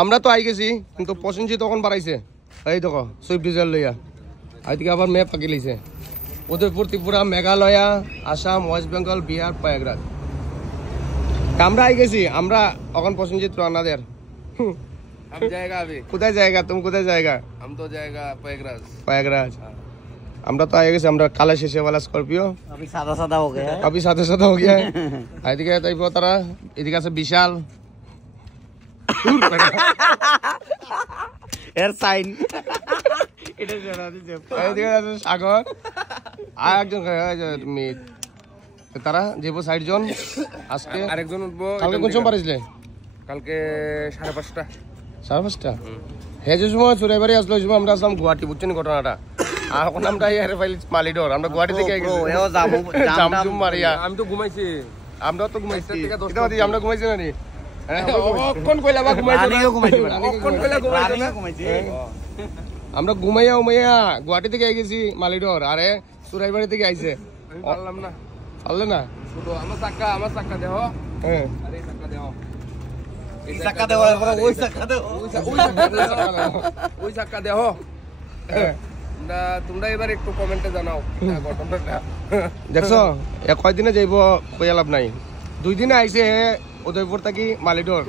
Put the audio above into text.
আমরা তো আই গেছি কিন্তু প্রসেনজিৎ তখন বাড়াইছে এই দেখো সুইফট ডিজায়ার লইয়া আজকে আবার ম্যাপ পাকি লইছে উদয়পুর ত্রিপুরা মেঘালয়া আসাম ওয়েস্ট বেঙ্গল বিহার প্রয়াগরাজ আমরা আই গেছি আমরা এখন প্রসেনজিৎ রানাদের हम जाएगा अभी কোথায় জায়গা তুমি কোথায় জায়গা हम तो जाएगा प्रयागराज प्रयागराज আমরা তো আই গেছি আমরা কালা শেষে वाला স্করপিও अभी सादा सादा हो गया है अभी साथे साथे हो गया है এদিকে তাইবো তারা এদিকে আছে বিশাল एयर साइन এদিকে আছে সাগর আর একজন মিত তারা যাবো 60 জন আজকে আরেকজন উঠবো কালকে কোন সময় পারিসলে কালকে 5:30 5:30 হে যে সময় চুরাই বাড়ি আসলো সময় আমরা আসলাম গুয়াহাটি বুঝছেন ঘটনাটা আর এখন আমরা ইয়ার ফাইল মালিডোর আমরা গুয়াহাটি থেকে গেছি জামজুম মারিয়া আমি তো ঘুমাইছি আমরা তো ঘুমাইছি থেকে 10টা এটা বাদি আমরা ঘুমাইছি না নি কোন কইলা বা ঘুমাইছো রানীও ঘুমাইছে কোন কইলা ঘুমাইছো রানীও ঘুমাইছে আমরা ঘুমাইয়া গুয়াহাটি থেকে গেছি মালিডোর আরে চুরাইবাড়ি থেকে আইছে আমি পারলাম না পারলে না শুধু আমার চাক্কা দেহ হ্যাঁ আরে চাক্কা দেহ চাকা দেওয়া ওই চাকা দেওয়া ওই চাক্কা দেহ তোমরা এবার একটু কমেন্টে জানাও ঘটনাটা দেখছো কয়দিনে যাইব কইয়া লাভ নাই 2 দিনে আইছে উদয়পুর থাকি মালিডোর